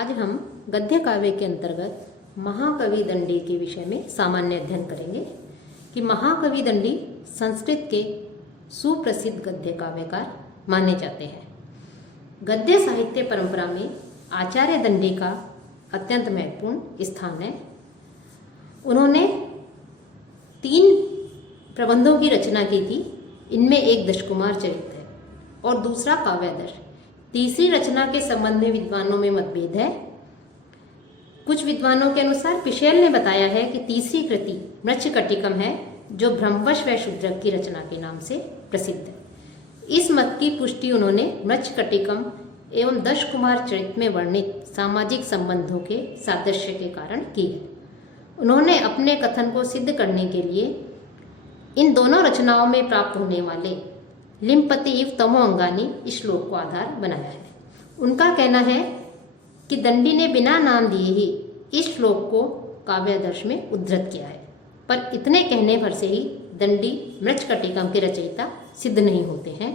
आज हम गद्य काव्य के अंतर्गत महाकवि दंडी के विषय में सामान्य अध्ययन करेंगे कि महाकवि दंडी संस्कृत के सुप्रसिद्ध गद्य काव्यकार माने जाते हैं। गद्य साहित्य परंपरा में आचार्य दंडी का अत्यंत महत्वपूर्ण स्थान है। उन्होंने 3 प्रबंधों की रचना की थी। इनमें एक दशकुमार चरित है और दूसरा काव्यादर्श। तीसरी रचना के संबंध में विद्वानों में मतभेद है। कुछ विद्वानों के अनुसार पिशेल ने बताया है कि तीसरी कृति मृच्छकटिकम है, जो ब्रह्मवश व शूद्रक की रचना के नाम से प्रसिद्ध है। इस मत की पुष्टि उन्होंने मृच्छकटिकम एवं दशकुमार चरित में वर्णित सामाजिक संबंधों के सादृश्य के कारण की है। उन्होंने अपने कथन को सिद्ध करने के लिए इन दोनों रचनाओं में प्राप्त होने वाले लिम्पति इव तमो अंगानी इस श्लोक को आधार बनाया है। उनका कहना है कि दंडी ने बिना नाम दिए ही इस श्लोक को काव्यादर्श में उद्धृत किया है, पर इतने कहने भर से ही दंडी मृच्छकटिकम के रचयिता सिद्ध नहीं होते हैं।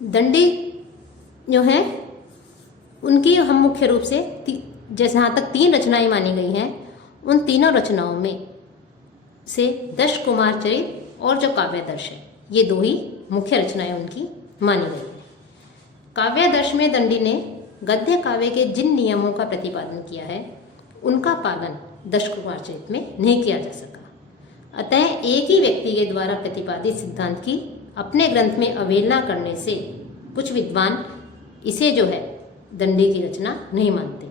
दंडी जो है उनकी हम मुख्य रूप से जहाँ तक 3 रचनाएं मानी गई हैं, उन तीनों रचनाओं में से दशकुमार चरित और जो काव्यादर्श है, ये 2 ही मुख्य रचनाएं उनकी मानी गई हैं। काव्यादर्श में दंडी ने गद्य काव्य के जिन नियमों का प्रतिपादन किया है, उनका पालन दशकुमार चरित में नहीं किया जा सका। अतः एक ही व्यक्ति के द्वारा प्रतिपादित सिद्धांत की अपने ग्रंथ में अवहेलना करने से कुछ विद्वान इसे जो है दंडी की रचना नहीं मानते।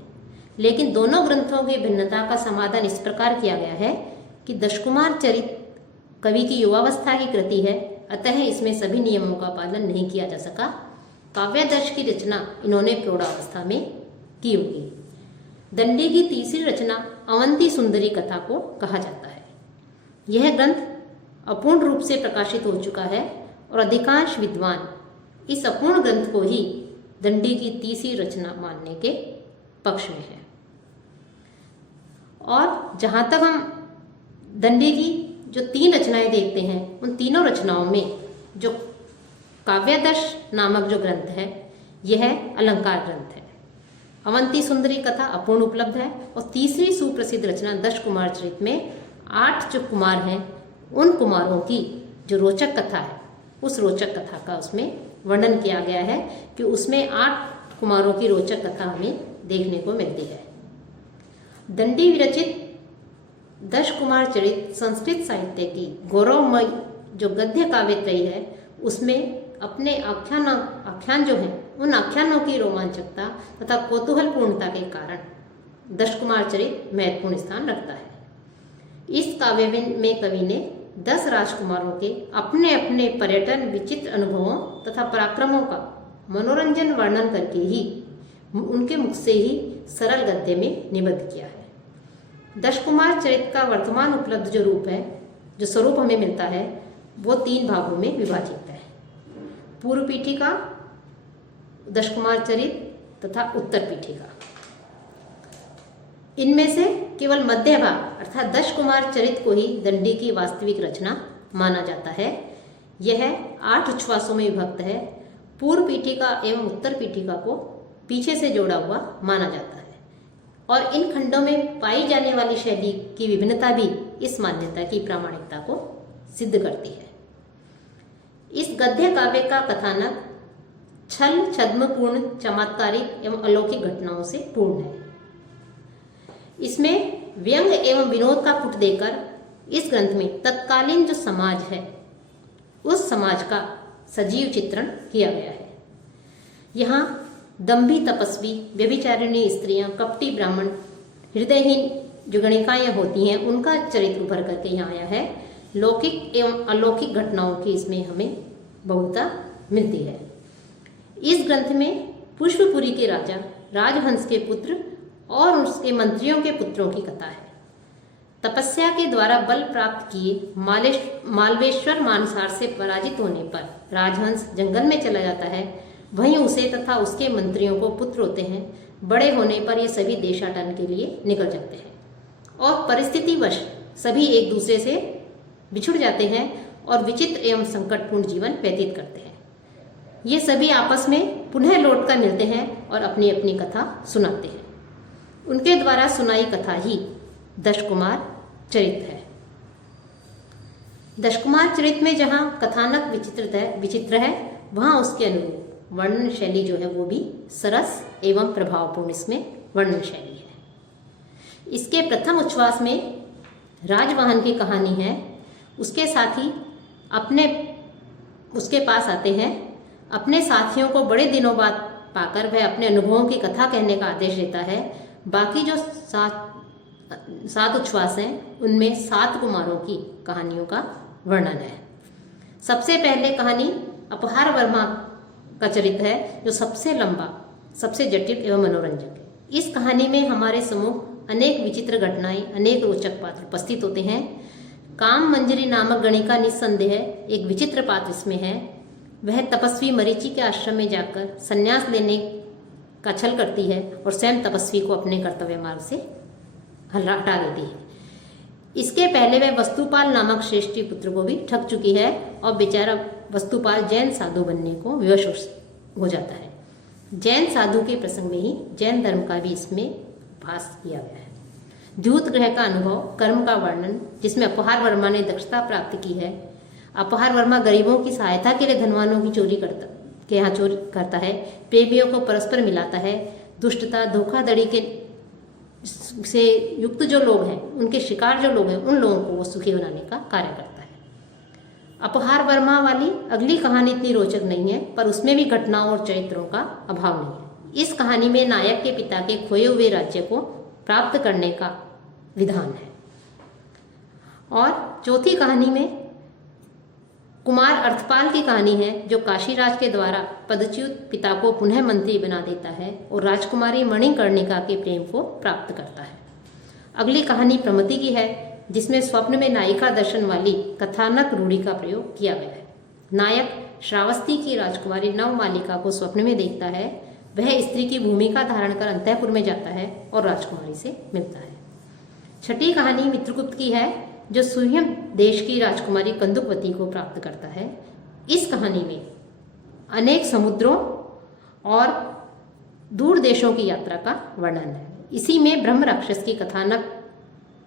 लेकिन दोनों ग्रंथों की भिन्नता का समाधान इस प्रकार किया गया है कि दशकुमार चरित कवि की युवावस्था की कृति है, अतः इसमें सभी नियमों का पालन नहीं किया जा सका। काव्यादर्श की रचना इन्होंने प्रौढ़ावस्था में की होगी। दंडी की तीसरी रचना अवंती सुंदरी कथा को कहा जाता है। यह ग्रंथ अपूर्ण रूप से प्रकाशित हो चुका है और अधिकांश विद्वान इस अपूर्ण ग्रंथ को ही दंडी की तीसरी रचना मानने के पक्ष में है। और जहाँ तक हम दंडी की जो 3 रचनाएं देखते हैं, उन तीनों रचनाओं में जो काव्यादर्श नामक जो ग्रंथ है, यह अलंकार ग्रंथ है। अवंती सुंदरी कथा अपूर्ण उपलब्ध है और तीसरी सुप्रसिद्ध रचना दशकुमार चरित में 8 जो कुमार हैं, उन कुमारों की जो रोचक कथा है, उस रोचक कथा का उसमें वर्णन किया गया है कि उसमें 8 कुमारों की रोचक कथा हमें देखने को मिलती है। दंडी विरचित दशकुमार चरित संस्कृत साहित्य की गौरवमय जो गद्य काव्यत्रयी है, उसमें अपने आख्यान जो हैं, उन आख्यानों की रोमांचकता तथा कौतूहलपूर्णता के कारण दशकुमार चरित महत्वपूर्ण स्थान रखता है। इस काव्य में कवि ने 10 राजकुमारों के अपने अपने पर्यटन विचित्र अनुभवों तथा पराक्रमों का मनोरंजन वर्णन करके ही उनके मुख से ही सरल गद्य में निबद्ध किया है। दशकुमार चरित का वर्तमान उपलब्ध जो रूप है, जो स्वरूप हमें मिलता है, वो 3 भागों में विभाजित है। पूर्व पीठिका, दशकुमार चरित तथा उत्तर पीठिका। इनमें से केवल मध्य भाग अर्थात दशकुमार चरित को ही दंडी की वास्तविक रचना माना जाता है। यह 8 उच्छ्वासों में विभक्त है। पूर्व पीठिका एवं उत्तर पीठिका को पीछे से जोड़ा हुआ माना जाता है और इन खंडों में पाई जाने वाली शैली की विभिन्नता भी इस मान्यता की प्रामाणिकता को सिद्ध करती है। इस गद्य काव्य का कथानक छल छद्मपूर्ण चमत्कारिक एवं अलौकिक घटनाओं से पूर्ण है। इसमें व्यंग एवं विनोद का पुट देकर इस ग्रंथ में तत्कालीन जो समाज है, उस समाज का सजीव चित्रण किया गया है। यहाँ दंभी तपस्वी, व्यभिचारिणी स्त्रियां, कपटी ब्राह्मण, हृदयहीन जो गणिकाएं होती हैं, उनका चरित्र उभर करके यहाँ आया है। लौकिक एवं अलौकिक घटनाओं की इसमें हमें बहुलता मिलती है। इस ग्रंथ में पुष्पपुरी के राजा राजहंस के पुत्र और उसके मंत्रियों के पुत्रों की कथा है। तपस्या के द्वारा बल प्राप्त किए मालवेश्वर मानसार से पराजित होने पर राजहंस जंगल में चला जाता है। वहीं उसे तथा उसके मंत्रियों को पुत्र होते हैं। बड़े होने पर ये सभी देशाटन के लिए निकल जाते हैं और परिस्थितिवश सभी एक दूसरे से बिछुड़ जाते हैं और विचित्र एवं संकटपूर्ण जीवन व्यतीत करते हैं। ये सभी आपस में पुनः लौट कर मिलते हैं और अपनी अपनी कथा सुनाते हैं। उनके द्वारा सुनाई कथा ही दशकुमार चरित है। दशकुमार चरित में जहाँ कथानक विचित्र है वहाँ उसके अनुरूप वर्णन शैली जो है वो भी सरस एवं प्रभावपूर्ण इसमें वर्णन शैली है। इसके प्रथम उच्छ्वास में राजवाहन की कहानी है। उसके साथी उसके पास आते हैं। अपने साथियों को बड़े दिनों बाद पाकर वह अपने अनुभवों की कथा कहने का आदेश देता है। बाकी जो सात उच्छ्वास हैं उनमें 7 कुमारों की कहानियों का वर्णन है। सबसे पहले कहानी अपहार वर्मा का चरित्र है, जो सबसे लंबा, सबसे जटिल एवं मनोरंजक है। इस कहानी में हमारे सम्मुख अनेक विचित्र घटनाएं, अनेक रोचक पात्र उपस्थित होते हैं। काम मंजरी नामक गणिका निस्संदेह एक विचित्र पात्र इसमें है। वह तपस्वी मरीचि के आश्रम में जाकर संन्यास लेने का छल करती है और स्वयं तपस्वी को अपने कर्तव्य मार्ग से हटा देती है। इसके पहले वह वस्तुपाल नामक श्रेष्ठी पुत्र को भी ठग चुकी है और बेचारा वस्तुपाल जैन साधु बनने को विवश हो जाता है। जैन साधु के प्रसंग में ही जैन धर्म का भी इसमें भास किया गया है। द्यूत ग्रह का अनुभव, कर्म का वर्णन, जिसमें अपहार वर्मा ने दक्षता प्राप्त की है। अपहार वर्मा गरीबों की सहायता के लिए धनवानों की चोरी करता है, प्रेमियों को परस्पर मिलाता है, दुष्टता धोखाधड़ी के से युक्त जो लोग हैं, उनके शिकार जो लोग हैं, उन लोगों को वो सुखी बनाने का कार्य करता है। अपहार वर्मा वाली अगली कहानी इतनी रोचक नहीं है, पर उसमें भी घटनाओं और चरित्रों का अभाव नहीं है। इस कहानी में नायक के पिता के खोए हुए राज्य को प्राप्त करने का विधान है। और चौथी कहानी में कुमार अर्थपाल की कहानी है, जो काशीराज के द्वारा पदच्युत पिता को पुनः मंत्री बना देता है और राजकुमारी मणिकर्णिका के प्रेम को प्राप्त करता है। अगली कहानी प्रमति की है, जिसमें स्वप्न में नायिका दर्शन वाली कथानक रूढ़ी का प्रयोग किया गया है। नायक श्रावस्ती की राजकुमारी नवमालिका को स्वप्न में देखता है। वह स्त्री की भूमिका धारण कर अंतःपुर में जाता है और राजकुमारी से मिलता है। छठी कहानी मित्रगुप्त की है, जो सुह्यम देश की राजकुमारी कंदुकवती को प्राप्त करता है। इस कहानी में अनेक समुद्रों और दूर देशों की यात्रा का वर्णन है। इसी में ब्रह्म राक्षस की कथानक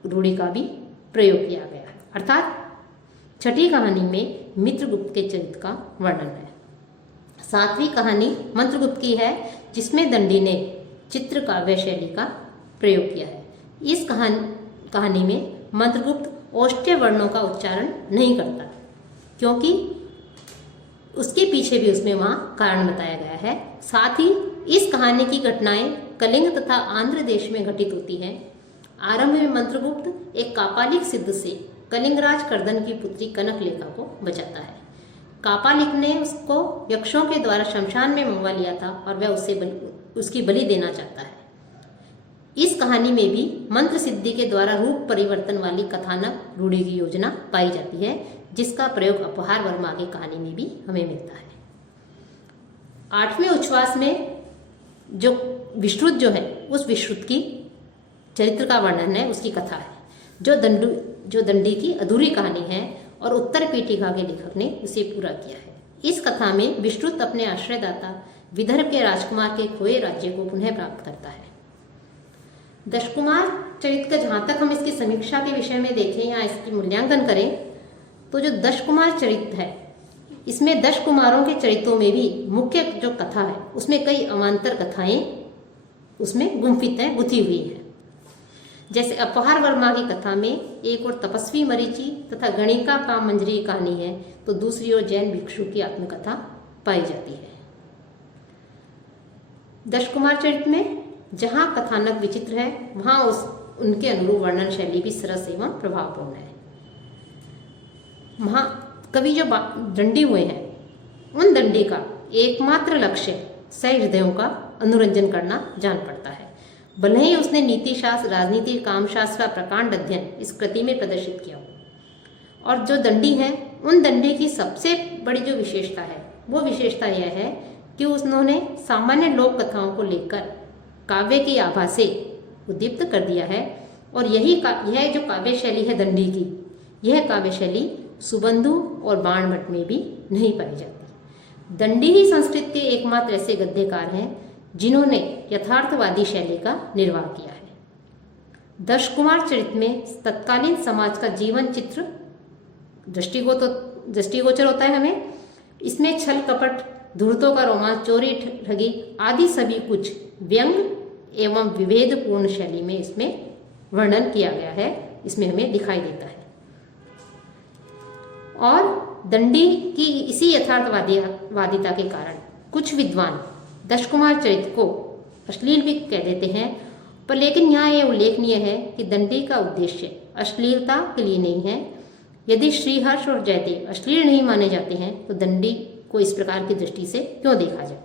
रूढ़ी का भी प्रयोग किया गया है। अर्थात छठी कहानी में मित्रगुप्त के चरित्र का वर्णन है। 7वीं कहानी मंत्रगुप्त की है, जिसमें दंडी ने चित्र काव्य शैली का प्रयोग किया है। इस कहानी में मंत्रगुप्त औष्ठ्य वर्णों का उच्चारण नहीं करता, क्योंकि उसके पीछे भी उसमें वहाँ कारण बताया गया है। साथ ही इस कहानी की घटनाएं कलिंग तथा आंध्र देश में घटित होती हैं। आरंभ में मंत्रगुप्त एक कापालिक सिद्ध से कलिंगराज कर्दन की पुत्री कनकलेखा को बचाता है। कापालिक ने उसको यक्षों के द्वारा शमशान में मंगवा लिया था और वह उसकी बलि देना चाहता है। इस कहानी में भी मंत्र सिद्धि के द्वारा रूप परिवर्तन वाली कथानक रूढ़ी की योजना पाई जाती है, जिसका प्रयोग अपहार वर्मा की कहानी में भी हमें मिलता है। 8वें उच्छ्वास में जो विश्रुत जो है, उस विश्रुत की चरित्र का वर्णन है, उसकी कथा है, जो दंडी की अधूरी कहानी है और उत्तर पीठिका के लेखक ने उसे पूरा किया है। इस कथा में विश्रुत अपने आश्रयदाता विदर्भ के राजकुमार के खोए राज्य को पुनः प्राप्त करता है। दशकुमार चरित्र का जहाँ तक हम इसकी समीक्षा के विषय में देखें या इसकी मूल्यांकन करें, तो जो दशकुमार चरित्र है, इसमें 10 कुमारों के चरित्रों में भी मुख्य जो कथा है, उसमें कई अवान्तर कथाएं उसमें गुंफित हैं, गुथी हुई हैं। जैसे अपहार वर्मा की कथा में एक और तपस्वी मरीचि तथा गणिका काम मंजरी की कहानी है, तो दूसरी ओर जैन भिक्षु की आत्मकथा पाई जाती है। दशकुमार चरित्र में जहाँ कथानक विचित्र है, वहाँ उनके अनुरूप वर्णन शैली भी सरस एवं प्रभावपूर्ण है। महाकवि जो दंडी हुए हैं, उन दंडी का एकमात्र लक्ष्य सहृदयों का अनुरंजन करना जान पड़ता है। भले ही उसने नीति शास्त्र, राजनीति, कामशास्त्र का प्रकांड अध्ययन इस कृति में प्रदर्शित किया हो। और जो दंडी हैं, उन दंडी की सबसे बड़ी जो विशेषता है, वो विशेषता यह है कि उन्होंने सामान्य लोक कथाओं को लेकर काव्य की आभा से उद्दीप्त कर दिया है। और यह जो काव्य शैली है दंडी की, यह काव्य शैली सुबंधु और बाण भट्ट में भी नहीं पाई जाती। दंडी ही संस्कृत के एकमात्र ऐसे गद्यकार हैं जिन्होंने यथार्थवादी शैली का निर्वाह किया है। दश कुमार चरित में तत्कालीन समाज का जीवन चित्र दृष्टिगोचर होता है हमें। इसमें छल कपट, धूर्तों का रोमांच, चोरी ठगी आदि सभी कुछ व्यंग एवं विभेदपूर्ण शैली में इसमें वर्णन किया गया है, इसमें हमें दिखाई देता है। और दंडी की इसी यथार्थवादिता के कारण कुछ विद्वान दश कुमार चरित को अश्लील भी कह देते हैं, पर लेकिन यहाँ यह उल्लेखनीय है कि दंडी का उद्देश्य अश्लीलता के लिए नहीं है। यदि श्रीहर्ष और जयदेव अश्लील नहीं माने जाते हैं तो दंडी को इस प्रकार की दृष्टि से क्यों देखा जाए।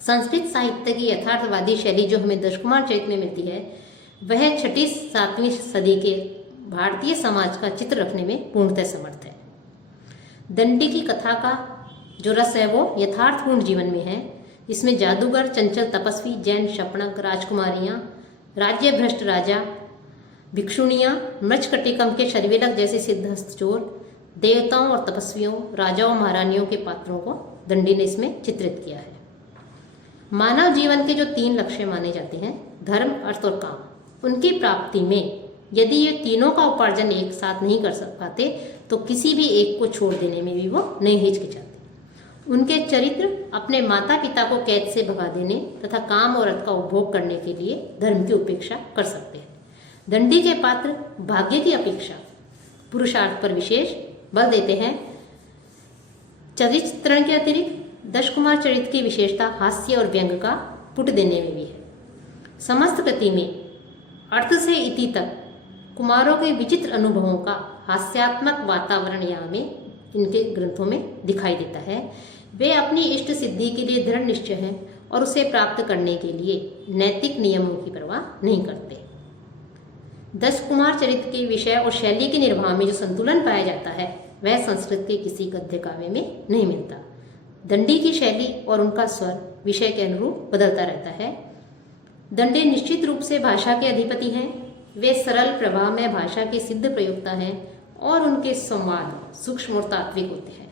संस्कृत साहित्य की यथार्थवादी शैली जो हमें दश कुमार चरित में मिलती है वह 6ठी-7वीं सदी के भारतीय समाज का चित्र रखने में पूर्णतः समर्थ है। दंडी की कथा का जो रस है वो यथार्थपूर्ण जीवन में है। इसमें जादूगर, चंचल तपस्वी, जैन शपनक, राजकुमारियाँ, राज्य भ्रष्ट राजा, भिक्षुणियाँ, मृच्छकटिकम के शर्विलक जैसे सिद्धहस्त चोर, देवताओं और तपस्वियों, राजाओं महारानियों के पात्रों को दंडी ने इसमें चित्रित किया है। मानव जीवन के जो 3 लक्ष्य माने जाते हैं, धर्म, अर्थ और काम, उनकी प्राप्ति में यदि ये तीनों का उपार्जन एक साथ नहीं कर पाते तो किसी भी एक को छोड़ देने में भी वो नहीं हिचकिचाते। उनके चरित्र अपने माता पिता को कैद से भगा देने तथा काम और अर्थ का उपभोग करने के लिए धर्म की उपेक्षा कर सकते हैं। दंडी के पात्र भाग्य की अपेक्षा पुरुषार्थ पर विशेष बल देते हैं। चरित्र चित्रण के अतिरिक्त दश कुमार चरित्र की विशेषता हास्य और व्यंग का पुट देने में भी है। समस्त कृति में अर्थ से इति तक कुमारों के विचित्र अनुभवों का हास्यात्मक वातावरण यहाँ में इनके ग्रंथों में दिखाई देता है। वे अपनी इष्ट सिद्धि के लिए दृढ़ निश्चय हैं और उसे प्राप्त करने के लिए नैतिक नियमों की परवाह नहीं करते। दश कुमार चरित्र के विषय और शैली के निर्वाह में जो संतुलन पाया जाता है वह संस्कृत के किसी गद्य काव्य में नहीं मिलता। दंडी की शैली और उनका स्वर विषय के अनुरूप बदलता रहता है। दंडी निश्चित रूप से भाषा के अधिपति हैं। वे सरल प्रभावमय भाषा के सिद्ध प्रयोक्ता हैं और उनके संवाद सूक्ष्म और तात्विक होते हैं।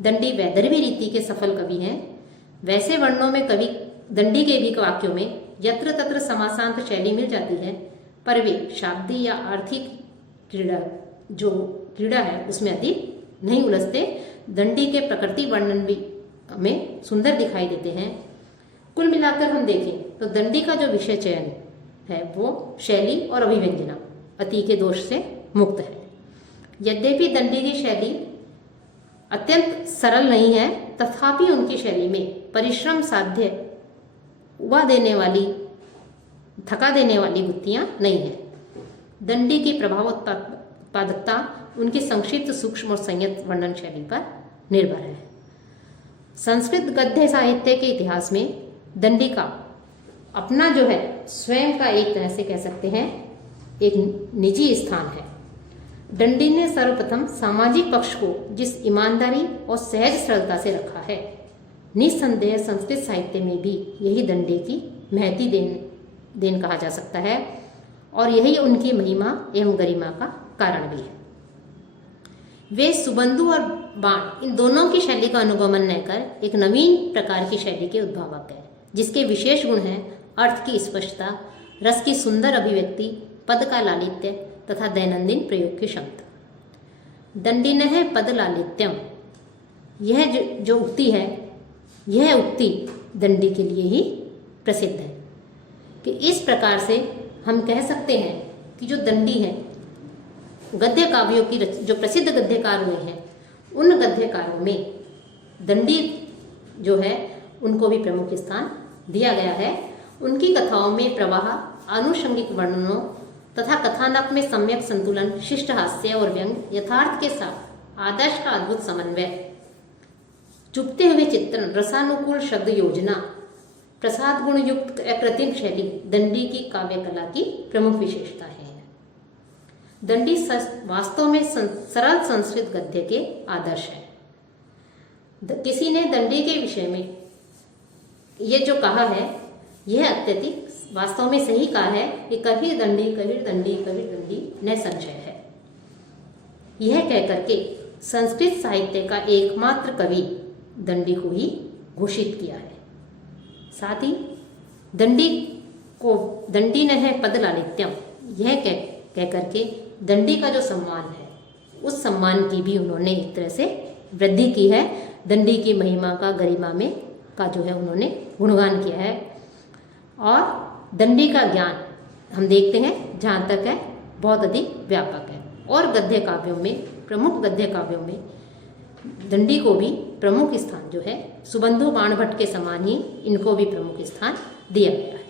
दंडी वैदर्भी रीति के सफल कवि हैं। वैसे वर्णों में कवि दंडी के भी वाक्यों में यत्र तत्र समासांत शैली मिल जाती है, पर वे शाब्दी या आर्थिक क्रीड़ा है उसमें अधिक नहीं उलझते। दंडी के प्रकृति वर्णन भी हमें सुंदर दिखाई देते हैं। कुल मिलाकर हम देखें तो दंडी का जो विषय चयन है वो शैली और अभिव्यंजना अति के दोष से मुक्त है। यद्यपि दंडी की शैली अत्यंत सरल नहीं है, तथापि उनकी शैली में परिश्रम साध्य उबा देने वाली, थका देने वाली गुत्थियां नहीं है। दंडी की प्रभावोत्पादकता उनकी संक्षिप्त, सूक्ष्म और संयत वर्णन शैली पर निर्भर है। संस्कृत गद्य साहित्य के इतिहास में दंडी का अपना जो है स्वयं का एक तरह से कह सकते हैं एक निजी स्थान है। दंडी ने सर्वप्रथम सामाजिक पक्ष को जिस ईमानदारी और सहज सरलता से रखा है, निस्संदेह संस्कृत साहित्य में भी यही दंडी की महती देन कहा जा सकता है और यही उनकी महिमा एवं गरिमा का कारण भी है। वे सुबंधु और बाण इन दोनों की शैली का अनुगमन न कर एक नवीन प्रकार की शैली के उद्भावक है, जिसके विशेष गुण हैं अर्थ की स्पष्टता, रस की सुंदर अभिव्यक्ति, पद का लालित्य तथा दैनंदिन प्रयोग की क्षमता। दंडिनः पद लालित्यम, यह जो उक्ति है, यह उक्ति दंडी के लिए ही प्रसिद्ध है कि इस प्रकार से हम कह सकते हैं कि जो दंडी है, गद्य काव्यों की जो प्रसिद्ध गद्यकार हुए हैं उन गद्यकारों में दंडी जो है उनको भी प्रमुख स्थान दिया गया है। उनकी कथाओं में प्रवाह, आनुषंगिक वर्णनों तथा कथानक में सम्यक संतुलन, शिष्ट हास्य और व्यंग, यथार्थ के साथ आदर्श का अद्भुत समन्वय, चुपते हुए चित्रण, रसानुकूल शब्द योजना, प्रसाद गुण युक्त अकृत्रिम शैली दंडी की काव्य कला की प्रमुख विशेषता है। दंडी वास्तव में सरल संस्कृत गद्य के आदर्श है। किसी ने दंडी के विषय में ये जो कहा है यह अत्यधिक वास्तव में सही कहा है कि कबीर दंडी कबीर दंडी कबीर दंडी न संशय है। यह कहकर के संस्कृत साहित्य का एकमात्र कवि दंडी को ही घोषित किया है। साथ ही दंडी को दंडी न है पद लालित्यम, यह कह करके दंडी का जो सम्मान है उस सम्मान की भी उन्होंने एक तरह से वृद्धि की है। दंडी की महिमा का, गरिमा में का जो है उन्होंने गुणगान किया है। और दंडी का ज्ञान हम देखते हैं जहाँ तक है बहुत अधिक व्यापक है। और गद्य काव्यों में, प्रमुख गद्य काव्यों में दंडी को भी प्रमुख स्थान जो है सुबंधु बाणभट्ट के समान ही इनको भी प्रमुख स्थान दिया गया है।